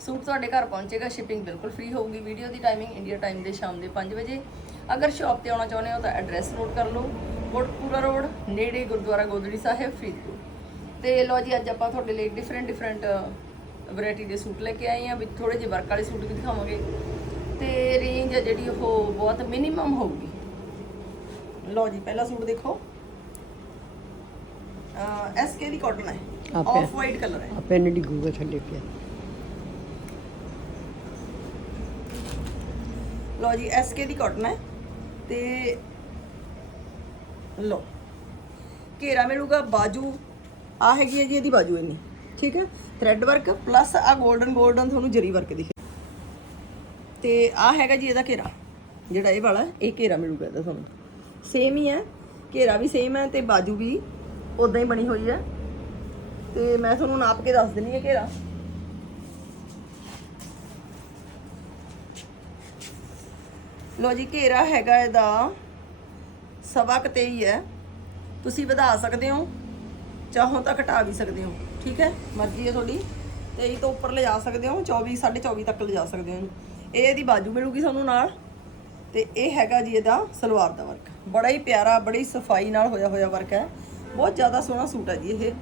Suit ਤੁਹਾਡੇ ਘਰ ਪਹੁੰਚੇਗਾ ਸ਼ਿਪਿੰਗ ਬਿਲਕੁਲ ਫ੍ਰੀ ਹੋਊਗੀ। ਵੀਡੀਓ ਦੀ ਟਾਈਮਿੰਗ ਇੰਡੀਆ ਟਾਈਮ ਦੇ ਸ਼ਾਮ ਦੇ 5 ਵਜੇ। ਅਗਰ ਸ਼ਾਪ ਤੇ ਆਉਣਾ ਚਾਹੁੰਦੇ ਹੋ ਤਾਂ ਐਡਰੈਸ ਨੋਟ ਕਰ ਲਓ। ਕੋਟਪੂਰਾ ਰੋਡ ਨੇੜੇ ਗੁਰਦੁਆਰਾ ਗੋਦੜੀ ਸਾਹਿਬ ਫਰੀਦਕੋਟ। ਤੇ ਲੋ ਜੀ ਅੱਜ ਆਪਾਂ ਤੁਹਾਡੇ ਲਈ ਡਿਫਰੈਂਟ ਡਿਫਰੈਂਟ ਵੈਰਾਈਟੀ ਦੇ ਸੂਟ ਲੈ ਕੇ ਆਏ ਆ ਵਿੱਚ ਥੋੜੇ ਜਿਹੇ ਵਰਕ ਵਾਲੇ ਸੂਟ ਵੀ ਦਿਖਾਵਾਂਗੇ। ਤੇ ਰੇਂਜ ਹੈ ਜਿਹੜੀ ਉਹ ਬਹੁਤ ਮਿਨੀਮਮ ਹੋਊਗੀ। ਲੋ ਜੀ ਪਹਿਲਾ ਸੂਟ ਦੇਖੋ। ਐਸ ਕੇ ਦੀ ਕਾਟਨ ਹੈ। ਆਫ ਵਾਈਟ ਕਲਰ ਹੈ ਆਪੇ ਨੇ ਡਿੱਗੂਗਾ ਥੱਲੇ ਪਿਆ। ਲਓ ਜੀ ਐਸਕੇ ਦੀ ਕਾਟਨ ਹੈ ਤੇ ਲਓ, ਘੇਰਾ ਮਿਲੂਗਾ, ਬਾਜੂ ਆ ਹੈਗੀ ਹੈ ਜੀ ਇਹਦੀ ਬਾਜੂ ਇੰਨੀ, ਠੀਕ ਹੈ? ਥ੍ਰੈਡ ਵਰਕ ਪਲੱਸ ਆ 골ਡਨ 골ਡਨ ਤੁਹਾਨੂੰ ਜਰੀ ਵਰਕ ਦਿਖੇ। ਤੇ ਆ ਹੈਗਾ ਜੀ ਇਹਦਾ ਘੇਰਾ, ਜਿਹੜਾ ਇਹ ਵਾਲਾ, ਇਹ ਘੇਰਾ ਮਿਲੂਗਾ ਇਹਦਾ ਤੁਹਾਨੂੰ। ਸੇਮ ਹੀ ਹੈ, ਘੇਰਾ ਵੀ ਸੇਮ ਹੈ ਤੇ ਬਾਜੂ ਵੀ ਉਦਾਂ ਹੀ ਬਣੀ ਹੋਈ ਹੈ। ਤੇ ਮੈਂ ਤੁਹਾਨੂੰ ਨਾਪ ਕੇ ਦੱਸ ਦਿੰਨੀ ਹੈ ਘੇਰਾ। ਲੋ ਜੀ, ਘੇਰਾ ਹੈਗਾ ਇਹਦਾ। ਸਵਾ ਕੁ ਤੇ ਹੀ। ਹੈ ਤੁਸੀਂ ਵਧਾ ਸਕਦੇ ਹੋ, ਚਾਹੋ ਤਾਂ ਘਟਾ ਵੀ ਸਕਦੇ ਹੋ, ਠੀਕ ਹੈ? ਮਰਜ਼ੀ ਹੈ ਤੁਹਾਡੀ। ਤੇ ਇਹ ਤੋਂ ਉੱਪਰ ਲਿਜਾ ਸਕਦੇ ਹੋ 24 24.5 ਤੱਕ ਲਿਜਾ ਸਕਦੇ ਹੋ ਇਹਨੂੰ। ਇਹ ਇਹਦੀ ਬਾਜੂ ਮਿਲੂਗੀ ਤੁਹਾਨੂੰ ਨਾਲ। ਤੇ ਇਹ ਹੈਗਾ ਜੀ ਇਹਦਾ ਸਲਵਾਰ ਦਾ ਵਰਕ। ਬੜਾ ਹੀ ਪਿਆਰਾ, ਬੜੀ ਸਫ਼ਾਈ ਨਾਲ ਹੋਇਆ ਹੋਇਆ ਵਰਕ ਹੈ। ਬਹੁਤ ਜ਼ਿਆਦਾ ਸੋਹਣਾ ਸੂਟ ਹੈ ਜੀ ਇਹ।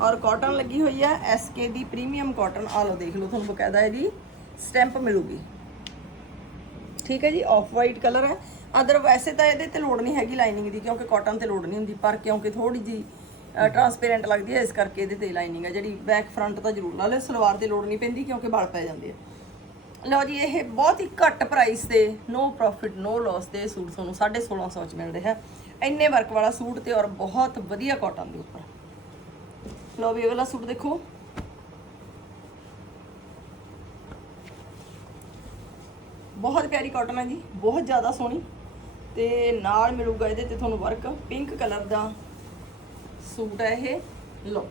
ਔਰ ਕਾਟਨ ਲੱਗੀ ਹੋਈ ਹੈ ਐਸਕੇ ਦੀ ਪ੍ਰੀਮੀਅਮ ਕਾਟਨ ਆ ਲਓ, ਦੇਖ ਲਓ ਤੁਹਾਨੂੰ ਬਕਾਇਦਾ ਇਹਦੀ ਸਟੈਂਪ ਮਿਲੂਗੀ। ਠੀਕ ਹੈ ਜੀ ਆਫ ਵਾਈਟ ਕਲਰ ਹੈ। ਅਦਰ ਵੈਸੇ ਤਾਂ ਇਹਦੇ ਤੇ ਲੋੜ ਨਹੀਂ ਹੈਗੀ ਲਾਈਨਿੰਗ ਦੀ, ਕਿਉਂਕਿ ਕਾਟਨ ਤੇ ਲੋੜ ਨਹੀਂ ਹੁੰਦੀ, ਪਰ ਕਿਉਂਕਿ ਥੋੜੀ ਜੀ ਟਰਾਂਸਪੇਰੈਂਟ ਲੱਗਦੀ ਹੈ, ਇਸ ਕਰਕੇ ਇਹਦੇ ਤੇ ਲਾਈਨਿੰਗ ਹੈ। ਜਿਹੜੀ ਬੈਕ ਫਰੰਟ ਤਾਂ ਜ਼ਰੂਰ ਲਾ ਲਿਓ, ਸਲਵਾਰ ਤੇ ਲੋੜ ਨਹੀਂ ਪੈਂਦੀ, ਕਿਉਂਕਿ ਵਾਲ ਪੈ ਜਾਂਦੇ ਆ। ਲਓ ਜੀ, ਇਹ ਬਹੁਤ ਹੀ ਘੱਟ ਪ੍ਰਾਈਸ ਤੇ ਨੋ ਪ੍ਰੋਫਿਟ ਨੋ ਲਾਸ ਤੇ ਸੂਟ ਤੁਹਾਨੂੰ 1650 ਚ ਮਿਲ ਰਿਹਾ। ਹੈ ਇੰਨੇ ਵਰਕ ਵਾਲਾ ਸੂਟ ਤੇ ਔਰ ਬਹੁਤ ਵਧੀਆ ਕਾਟਨ ਦੇ ਉੱਪਰ। ਲਓ ਵੀ ਅਗਲਾ ਸੂਟ ਦੇਖੋ। ਬਹੁਤ ਪਿਆਰੀ ਕਾਟਨ ਹੈ ਜੀ, ਬਹੁਤ ਜ਼ਿਆਦਾ ਸੋਹਣੀ। ਤੇ ਨਾਲ ਮਿਲੂਗਾ ਇਹਦੇ ਤੇ ਤੁਹਾਨੂੰ ਵਰਕ ਪਿੰਕ ਕਲਰ ਦਾ ਸੂਟ ਹੈ ਇਹ। ਲੋ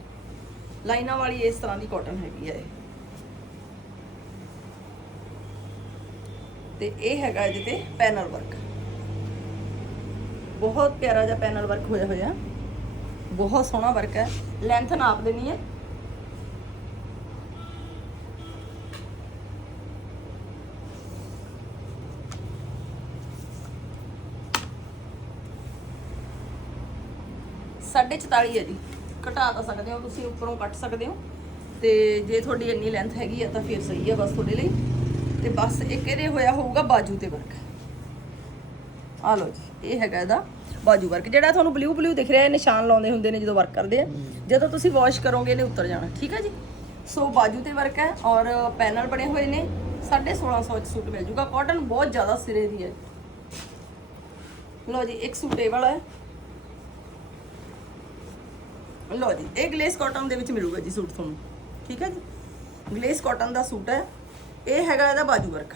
ਲਾਈਨਾਂ ਵਾਲੀ ਇਸ ਤਰ੍ਹਾਂ ਦੀ ਕਾਟਨ ਹੈਗੀ ਹੈ ਇਹ। ਤੇ ਇਹ ਹੈਗਾ ਇਹਦੇ ਤੇ ਪੈਨਲ ਵਰਕ ਬਹੁਤ ਪਿਆਰਾ ਜਿਹਾ ਪੈਨਲ ਵਰਕ ਹੋਇਆ ਹੋਇਆ। ਬਹੁਤ ਸੋਹਣਾ ਵਰਕ ਹੈ। ਲੈਂਥ ਨਾਪ ਦੇਣੀ ਹੈ। ਸਾਢੇ 44 ਹੈ ਜੀ। ਘਟਾ ਤਾਂ ਸਕਦੇ ਹੋ ਤੁਸੀਂ, ਉੱਪਰੋਂ ਕੱਟ ਸਕਦੇ ਹੋ। ਤੇ ਜੇ ਤੁਹਾਡੀ ਇੰਨੀ ਲੈਂਥ ਹੈਗੀ ਆ ਤਾਂ ਫਿਰ ਸਹੀ ਆ ਬਸ ਤੁਹਾਡੇ ਲਈ। ਤੇ ਬਸ ਇੱਕ ਇਹਦੇ ਹੋਇਆ ਹੋਊਗਾ ਬਾਜੂ ਤੇ ਵਰਕ ਆ ਲਓ ਜੀ, ਇਹ ਹੈਗਾ ਇਹਦਾ ਬਾਜੂ ਵਰਕ ਜਿਹੜਾ ਤੁਹਾਨੂੰ ਬਲੂ ਬਲੂ ਦਿਖ ਰਿਹਾ ਹੈ ਨਿਸ਼ਾਨ ਲਾਉਂਦੇ ਹੁੰਦੇ ਨੇ ਜਦੋਂ ਵਰਕ ਕਰਦੇ ਆ। ਜਦੋਂ ਤੁਸੀਂ ਵਾਸ਼ ਕਰੋਗੇ, ਇਹਨੇ ਉੱਤਰ ਜਾਣਾ, ਠੀਕ ਹੈ ਜੀ? ਸੋ ਬਾਜੂ ਤੇ ਵਰਕ ਹੈ ਔਰ ਪੈਨਲ ਬਣੇ ਹੋਏ ਨੇ। 1650 ਚ ਸੂਟ ਮਿਲ ਜੂਗਾ। ਕਾਟਨ ਬਹੁਤ ਜ਼ਿਆਦਾ ਸਿਰੇ ਦੀ ਹੈ। ਲਓ ਜੀ, ਇੱਕ ਸੂਟ ਇਹ ਵਾਲਾ ਹੈ। ਲਓ ਜੀ, ਇਹ ਗਲੇਸ ਕਾਟਨ ਦੇ ਵਿੱਚ ਮਿਲੂਗਾ ਜੀ ਸੂਟ ਤੁਹਾਨੂੰ। ਠੀਕ ਹੈ ਜੀ? ਗਲੇਸ ਕਾਟਨ ਦਾ ਸੂਟ ਹੈ। ਇਹ ਹੈਗਾ ਇਹਦਾ ਬਾਜੂ ਵਰਕ।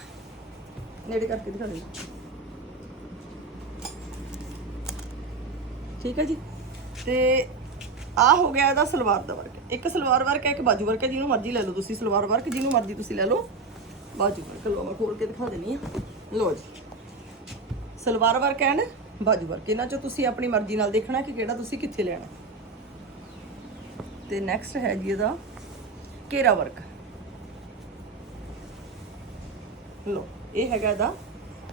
ਨੇੜੇ ਕਰਕੇ ਦਿਖਾ ਦੇ ਠੀਕ ਹੈ ਜੀ? ਤੇ ਆ ਹੋ ਗਿਆ ਇਹਦਾ ਸਲਵਾਰ ਦਾ ਵਰਕ। ਇੱਕ ਸਲਵਾਰ ਵਰਕ ਹੈ, ਇੱਕ ਬਾਜੂ ਵਰਕ ਹੈ। ਜਿਹਨੂੰ ਮਰਜ਼ੀ ਲੈ ਲਓ ਤੁਸੀਂ ਸਲਵਾਰ ਵਰਕ, ਜਿਹਨੂੰ ਮਰਜ਼ੀ ਤੁਸੀਂ ਲੈ ਲਓ, ਬਾਜੂ ਵਰਕ। ਲਓ, ਮੈਂ ਖੋਲ ਕੇ ਦਿਖਾ ਦੇਣੀ ਆ ਲਓ ਜੀ। ਸਲਵਾਰ ਵਰਕ ਐਂਡ ਬਾਜੂ ਵਰਕ। ਇਹਨਾਂ ਚੋਂ ਤੁਸੀਂ ਆਪਣੀ ਮਰਜ਼ੀ ਨਾਲ ਦੇਖਣਾ ਕਿ ਕਿਹੜਾ ਤੁਸੀਂ ਕਿੱਥੇ ਲੈਣਾ। ਤੇ ਨੈਕਸਟ ਹੈ ਜੀ ਇਹਦਾ ਘੇਰਾ ਵਰਕ ਲੋ ਇਹ ਹੈਗਾ ਇਹਦਾ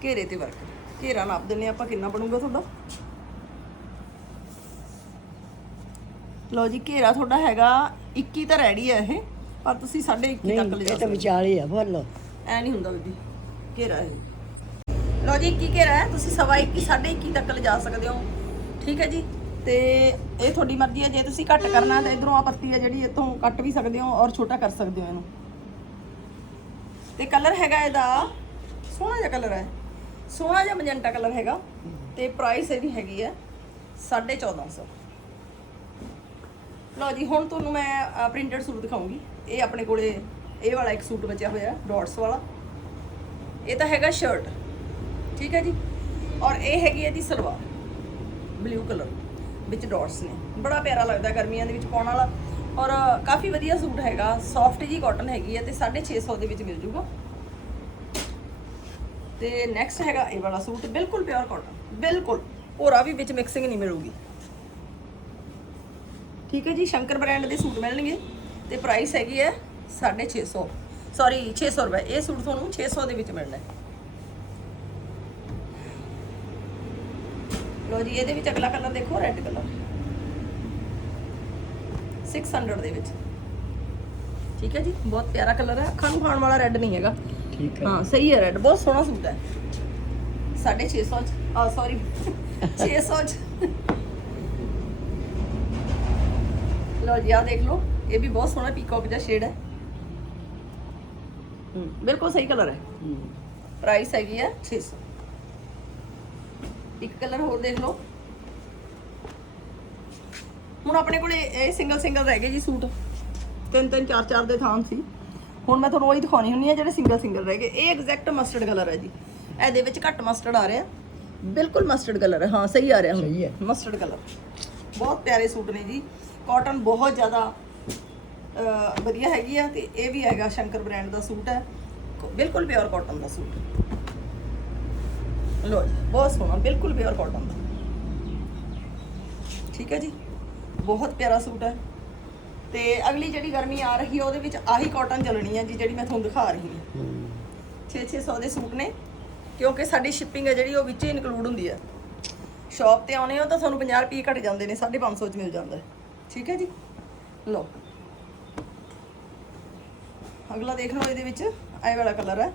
ਘੇਰੇ ਤੇ ਵਰਕ ਘੇਰਾ ਨਾਪ ਦਿੰਨੇ ਆਪਾਂ ਕਿੰਨਾ ਬਣੂਗਾ ਤੁਹਾਡਾ? ਲੋ ਜੀ ਘੇਰਾ ਤੁਹਾਡਾ ਹੈਗਾ 21 ਤਾਂ ਰੈਡੀ ਹੈ ਇਹ ਪਰ ਤੁਸੀਂ 21.5 ਨਹੀਂ ਤੱਕ ਲਿਜਾ ਇਹ ਤਾਂ ਵਿਚਾਲੇ ਆ ਬੋਲ ਐ ਨਹੀਂ ਹੁੰਦਾ ਬੀਬੀ ਘੇਰਾ ਇਹ। ਲੋ ਜੀ 21 ਘੇਰਾ ਹੈ ਤੁਸੀਂ ਸਵਾ 21 21.5 ਤੱਕ ਲਿਜਾ ਸਕਦੇ ਹੋ। ਠੀਕ ਹੈ ਜੀ? ਤੇ ਇਹ ਤੁਹਾਡੀ ਮਰਜ਼ੀ ਹੈ, ਜੇ ਤੁਸੀਂ ਕੱਟ ਕਰਨਾ ਤਾਂ ਇਧਰੋਂ ਆ ਪੱਤੀ ਹੈ ਜਿਹੜੀ ਇੱਥੋਂ ਕੱਟ ਵੀ ਸਕਦੇ ਹੋ ਔਰ ਛੋਟਾ ਕਰ ਸਕਦੇ ਹੋ ਇਹਨੂੰ। ਤੇ ਕਲਰ ਹੈਗਾ ਇਹਦਾ, ਸੋਹਣਾ ਜਿਹਾ ਕਲਰ ਹੈ। ਸੋਹਣਾ ਜਿਹਾ ਮਜੈਂਟਾ ਕਲਰ ਹੈਗਾ ਤੇ ਪ੍ਰਾਈਸ ਇਹਦੀ ਹੈਗੀ ਹੈ 1450 ਲਓ ਜੀ, ਹੁਣ ਤੁਹਾਨੂੰ ਮੈਂ ਪ੍ਰਿੰਟਡ ਸੂਟ ਦਿਖਾਉਂਗੀ। ਇਹ ਆਪਣੇ ਕੋਲੇ, ਇਹ ਵਾਲਾ ਇੱਕ ਸੂਟ ਬਚਿਆ ਹੋਇਆ, ਡਾਟਸ ਵਾਲਾ। ਇਹ ਤਾਂ ਹੈਗਾ ਸ਼ਰਟ ਠੀਕ ਹੈ ਜੀ? ਔਰ ਇਹ ਹੈਗੀ ਇਹਦੀ ਸਲਵਾਰ ਬਲੂ ਕਲਰ ਵਿੱਚ ਡਾਟਸ ਨੇ। ਬੜਾ ਪਿਆਰਾ ਲੱਗਦਾ ਗਰਮੀਆਂ ਦੇ ਵਿੱਚ ਪਾਉਣ ਵਾਲਾ। ਔਰ ਕਾਫੀ ਵਧੀਆ ਸੂਟ ਹੈਗਾ। ਸੌਫਟ ਜੀ ਕਾਟਨ ਹੈਗੀ ਹੈ ਤੇ 650 ਦੇ ਵਿੱਚ ਮਿਲ ਜੂਗਾ। ਤੇ ਨੈਕਸਟ ਹੈਗਾ ਇਹ ਵਾਲਾ ਸੂਟ। ਬਿਲਕੁਲ ਪਿਓਰ ਕਾਟਨ ਬਿਲਕੁਲ। ਹੋਰਾ ਵੀ ਵਿੱਚ ਮਿਕਸਿੰਗ ਨਹੀਂ ਮਿਲੂਗੀ। ਠੀਕ ਹੈ ਜੀ, ਸ਼ੰਕਰ ਬ੍ਰਾਂਡ ਦੇ ਸੂਟ ਮਿਲਣਗੇ। ਤੇ ਪ੍ਰਾਈਸ ਹੈਗੀ ਹੈ 650 ਸੌਰੀ 600 ਰੁਪਏ। ਇਹ ਸੂਟ ਤੁਹਾਨੂੰ 600 ਦੇ ਵਿੱਚ ਮਿਲਣਾ ਹੈ। ਲੋ ਜੀ ਇਹਦੇ ਵਿੱਚ ਅਗਲਾ ਕਲਰ ਦੇਖੋ ਰੈੱਡ ਕਲਰ। 600 ਦੇ ਵਿੱਚ। ਠੀਕ ਹੈ ਜੀ ਬਹੁਤ ਪਿਆਰਾ ਕਲਰ ਹੈ। ਅੱਖਾਂ ਨੂੰ ਖਾਣ ਵਾਲਾ ਰੈੱਡ ਨਹੀਂ ਹੈਗਾ। ਠੀਕ ਹੈ। ਹਾਂ ਸਹੀ ਹੈ ਰੈੱਡ ਬਹੁਤ ਸੋਹਣਾ ਸੂਟ ਹੈ। 650 ਚ ਆ ਸੌਰੀ 600 ਚ। ਲੋ ਜੀ ਆ ਦੇਖ ਲਓ ਇਹ ਵੀ ਬਹੁਤ ਸੋਹਣਾ ਪੀਕੌਕ ਜਿਹਾ ਸ਼ੇਡ ਹੈ। ਬਿਲਕੁਲ ਸਹੀ ਕਲਰ ਹੈ। ਹੂੰ। ਪ੍ਰਾਈਸ ਹੈਗੀ ਹੈ 600 ਇੱਕ ਕਲਰ ਹੋਰ ਦੇਖ ਲਓ। ਹੁਣ ਆਪਣੇ ਕੋਲੇ ਇਹ ਸਿੰਗਲ ਸਿੰਗਲ ਰਹਿ ਗਏ ਜੀ ਸੂਟ। ਤਿੰਨ ਤਿੰਨ ਚਾਰ ਚਾਰ ਦੇ ਥਾਂ ਸੀ। ਹੁਣ ਮੈਂ ਤੁਹਾਨੂੰ ਉਹੀ ਦਿਖਾਉਣੀ ਹੁੰਨੀ ਆ ਜਿਹੜੇ ਸਿੰਗਲ ਸਿੰਗਲ ਰਹਿ ਗਏ। ਇਹ ਐਗਜ਼ੈਕਟ ਮਸਟਰਡ ਕਲਰ ਹੈ ਜੀ। ਇਹਦੇ ਵਿੱਚ ਘੱਟ ਮਸਟਰਡ ਆ ਰਿਹਾ। ਬਿਲਕੁਲ ਮਸਟਰਡ ਕਲਰ ਹੈ। ਹਾਂ ਸਹੀ ਆ ਰਿਹਾ ਹੁਣ। ਸਹੀ ਹੈ। ਮਸਟਰਡ ਕਲਰ ਬਹੁਤ ਪਿਆਰੇ ਸੂਟ ਨੇ ਜੀ। ਕਾਟਨ ਬਹੁਤ ਜ਼ਿਆਦਾ ਵਧੀਆ ਹੈਗੀ ਆ ਤੇ ਇਹ ਵੀ ਹੈਗਾ ਸ਼ੰਕਰ ਬ੍ਰਾਂਡ ਦਾ ਸੂਟ ਹੈ। ਬਿਲਕੁਲ ਪਿਓਰ ਕਾਟਨ ਦਾ ਸੂਟ। ਲੋ ਜੀ ਬਹੁਤ ਸੋਹਣਾ ਬਿਲਕੁਲ ਪਿਓਰ ਕਾਟਨ ਦਾ। ਠੀਕ ਹੈ ਜੀ? ਬਹੁਤ ਪਿਆਰਾ ਸੂਟ ਹੈ। ਤੇ ਅਗਲੀ ਜਿਹੜੀ ਗਰਮੀ ਆ ਰਹੀ ਹੈ ਉਹਦੇ ਵਿੱਚ ਆਹੀ ਕਾਟਨ ਚੱਲਣੀ ਹੈ ਜੀ ਜਿਹੜੀ ਮੈਂ ਤੁਹਾਨੂੰ ਦਿਖਾ ਰਹੀ ਹਾਂ। ਹੂੰ। 6-600 ਦੇ ਸੂਟ ਨੇ ਕਿਉਂਕਿ ਸਾਡੀ ਸ਼ਿਪਿੰਗ ਹੈ ਜਿਹੜੀ ਉਹ ਵਿੱਚ ਹੀ ਇਨਕਲੂਡ ਹੁੰਦੀ ਹੈ। ਸ਼ਾਪ ਤੇ ਆਉਣੇ ਹੋ ਤਾਂ ਤੁਹਾਨੂੰ 50 ਰੁਪਏ ਘਟ ਜਾਂਦੇ ਨੇ 550 ਚ ਮਿਲ ਜਾਂਦਾ ਠੀਕ ਹੈ ਜੀ? ਲਓ ਅਗਲਾ ਦੇਖ ਲਓ ਇਹਦੇ ਵਿੱਚ ਇਹ ਵਾਲਾ ਕਲਰ ਹੈ।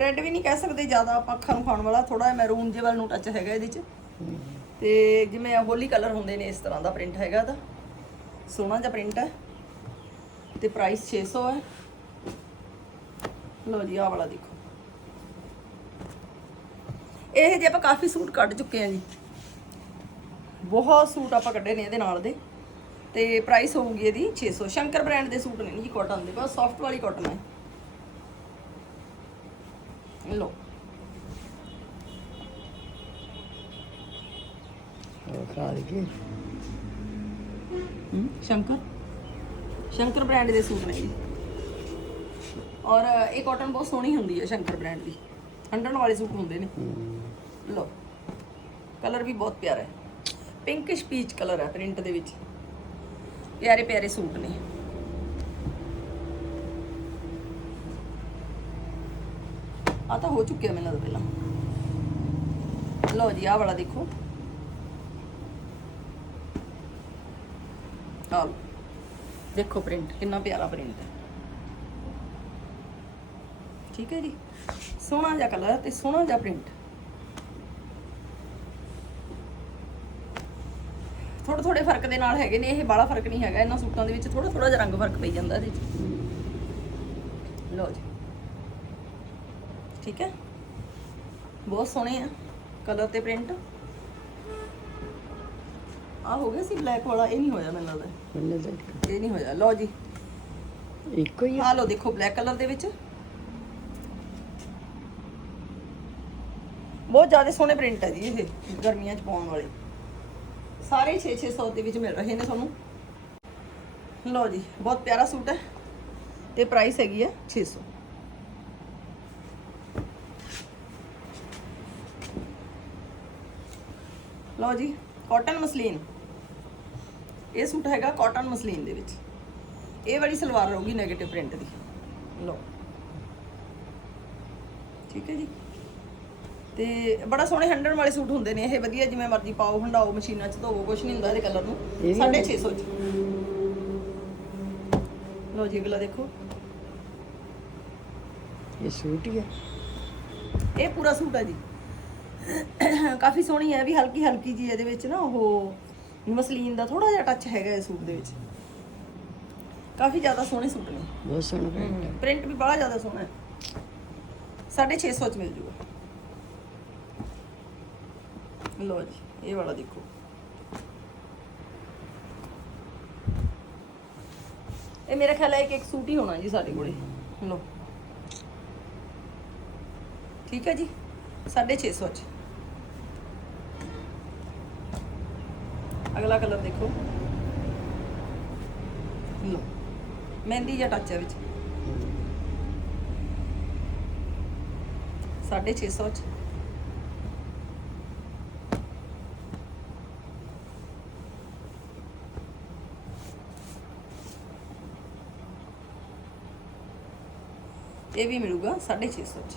ਰੈੱਡ ਵੀ ਨਹੀਂ ਕਹਿ ਸਕਦੇ, ਜ਼ਿਆਦਾ ਆਪਾਂ ਅੱਖਾਂ ਨੂੰ ਖਾਣ ਵਾਲਾ ਥੋੜਾ ਜਿਹਾ ਮੈਰੂਨ ਜੇ ਵੱਲ ਨੂੰ ਟੱਚ ਹੈਗਾ ਇਹਦੇ 'ਚ। ਤੇ ਜਿਵੇਂ ਹੋਲੀ ਕਲਰ ਹੁੰਦੇ ਨੇ, ਇਸ ਤਰ੍ਹਾਂ ਦਾ ਪ੍ਰਿੰਟ ਹੈਗਾ ਇਹਦਾ। ਸੋਹਣਾ ਜਿਹਾ ਪ੍ਰਿੰਟ ਹੈ। ਤੇ ਪ੍ਰਾਈਸ 600 ਹੈ। ਲਓ ਜੀ, ਆਹ ਵਾਲਾ ਦੇਖੋ। ਇਹ ਜੇ ਆਪਾਂ ਕਾਫੀ ਸੂਟ ਕੱਢ ਚੁੱਕੇ ਆ ਜੀ। ਬਹੁਤ ਸੂਟ ਆਪਾਂ ਕੱਢੇ ਨੇ ਇਹਦੇ ਨਾਲ ਦੇ। ਤੇ ਪ੍ਰਾਈਸ ਹੋਊਗੀ ਇਹਦੀ 600 ਸ਼ੰਕਰ ਬ੍ਰਾਂਡ ਦੇ ਸੂਟ ਨੇ ਜੀ ਕਾਟਨ ਦੇ। ਬਹੁਤ ਸੌਫਟ ਵਾਲੀ ਕਾਟਨ ਹੈ। ਲਈਏ? ਸ਼ੰਕਰ? ਸ਼ੰਕਰ ਬ੍ਰਾਂਡ ਦੇ ਸੂਟ ਨੇ ਜੀ। ਔਰ ਇਹ ਕਾਟਨ ਬਹੁਤ ਸੋਹਣੀ ਹੁੰਦੀ ਹੈ ਸ਼ੰਕਰ ਬ੍ਰਾਂਡ ਦੀ। ਹੰਡਣ ਵਾਲੇ ਸੂਟ ਹੁੰਦੇ ਨੇ। ਲੋ ਕਲਰ ਵੀ ਬਹੁਤ ਪਿਆਰਾ ਹੈ। ਪਿੰਕਿਸ਼ ਪੀਚ ਕਲਰ ਹੈ ਪ੍ਰਿੰਟ ਦੇ ਵਿੱਚ। ਪਿਆਰੇ ਪਿਆਰੇ ਸੂਟ ਨੇ। ਆ ਤਾਂ ਹੋ ਚੁੱਕਿਆ ਮੈਨੂੰ ਲੱਗਦਾ ਪਹਿਲਾਂ। ਲਓ ਜੀ, ਆਹ ਵਾਲਾ ਦੇਖੋ। ਆਹ ਦੇਖੋ ਪ੍ਰਿੰਟ ਕਿੰਨਾ ਪਿਆਰਾ ਪ੍ਰਿੰਟ ਹੈ। ਠੀਕ ਹੈ ਜੀ? ਸੋਹਣਾ ਜਿਹਾ ਕਲਰ ਤੇ ਸੋਹਣਾ ਜਿਹਾ ਪ੍ਰਿੰਟ ਥੋੜੇ ਥੋੜੇ ਫ਼ਰਕ ਦੇ ਨਾਲ ਹੈਗੇ ਨੇ, ਇਹ ਬਾਲਾ ਫ਼ਰਕ ਨਹੀਂ ਹੈਗਾ। ਇਹਨਾਂ ਸੂਟਾਂ ਦੇ ਵਿੱਚ ਥੋੜਾ ਥੋੜਾ ਜਿਹਾ ਰੰਗ ਫ਼ਰਕ ਪਈ ਜਾਂਦਾ ਇਹਦੇ ਵਿੱਚ। ਲਓ ਜੀ। ਠੀਕ ਹੈ? ਬਹੁਤ ਸੋਹਣੇ ਆ। ਕਲਰ ਤੇ ਪ੍ਰਿੰਟ। ਆ ਹੋ ਗਿਆ ਸੀ ਬਲੈਕ ਵਾਲਾ ਇਹ ਨਹੀਂ ਹੋਇਆ ਮੈਨੂੰ ਲੱਗਦਾ। ਉਹਨੇ ਤਾਂ ਇਹ ਨਹੀਂ ਹੋਇਆ। ਲਓ ਜੀ। ਇੱਕੋ ਹੀ ਆ। ਆ ਲਓ ਦੇਖੋ ਬਲੈਕ ਕਲਰ ਦੇ ਵਿੱਚ। ਬਹੁਤ ਜ਼ਿਆਦਾ ਸੋਹਣੇ ਪ੍ਰਿੰਟ ਹੈ ਜੀ ਇਹ ਗਰਮੀਆਂ 'ਚ ਪਾਉਣ ਵਾਲੇ। ਸਾਰੇ 6-600 ਦੇ ਵਿੱਚ ਮਿਲ ਰਹੇ ਨੇ ਤੁਹਾਨੂੰ। ਲਓ ਜੀ ਬਹੁਤ ਪਿਆਰਾ ਸੂਟ ਹੈ। ਤੇ ਪ੍ਰਾਈਸ ਹੈਗੀ ਹੈ 600 ਲਓ ਜੀ ਕਾਟਨ ਮਸਲੀਨ। ਇਹ ਸੂਟ ਹੈਗਾ ਕਾਟਨ ਮਸਲੀਨ ਦੇ ਵਿੱਚ। ਇਹ ਵਾਲੀ ਸਲਵਾਰ ਰਹੂਗੀ 네ਗੇਟਿਵ ਪ੍ਰਿੰਟ ਦੀ। ਲਓ। ਠੀਕ ਹੈ ਜੀ। ਤੇ ਬੜਾ ਸੋਹਣੇ ਹੰਡਣ ਵਾਲੇ ਸੂਟ ਹੁੰਦੇ ਨੇ ਇਹ ਵਧੀਆ ਜਿਵੇਂ ਮਰਜ਼ੀ ਪਾਓ ਹੰਡਾਓ ਮਸ਼ੀਨਾਂ 'ਚ ਧੋਵੋ ਕੁਛ ਨਹੀਂ ਹੁੰਦਾ ਇਹਦੇ ਕਲਰ ਨੂੰ। ਇਹ ਵੀ 650 ਚ। ਲਓ ਜੀ ਅਗਲਾ ਦੇਖੋ। ਇਹ ਸੂਟ ਹੀ ਹੈ। ਇਹ ਪੂਰਾ ਸੂਟ ਹੈ ਜੀ। ਕਾਫੀ ਸੋਹਣੀ ਹੈ ਵੀ ਹਲਕੀ ਹਲਕੀ ਜੀ ਇਹਦੇ ਵਿੱਚ ਨਾ ਉਹ ਮਸਲੀਨ ਦਾ ਥੋੜਾ ਜਿਹਾ ਟੱਚ ਹੈਗਾ ਇਸ ਸੂਟ ਦੇ ਵਿੱਚ। ਕਾਫੀ ਜ਼ਿਆਦਾ ਸੋਹਣੇ ਸੂਟ ਨੇ। ਬਹੁਤ ਸੋਹਣਾ ਪ੍ਰਿੰਟ ਹੈ। ਪ੍ਰਿੰਟ ਵੀ ਬੜਾ ਜ਼ਿਆਦਾ ਸੋਹਣਾ ਹੈ। 650 ਚ ਮਿਲ ਜੂਗਾ। ਲੋ ਜੀ ਇਹ ਵਾਲਾ ਦੇਖੋ। ਇਹ ਮੇਰਾ ਖਿਆਲ ਹੈ ਇੱਕ ਇੱਕ ਸੂਟ ਹੀ ਹੋਣਾ ਜੀ ਸਾਡੇ ਕੋਲੇ। ਲੋ ਠੀਕ ਹੈ ਜੀ 650 ਚ। ਅਗਲਾ ਕਲਰ ਦੇਖੋ। ਲੋ ਮਹਿੰਦੀ ਜਾਂ ਟੱਚ ਹੈ ਵਿੱਚ 650 ਚ। ਇਹ ਵੀ ਮਿਲੂਗਾ 650 ਚ।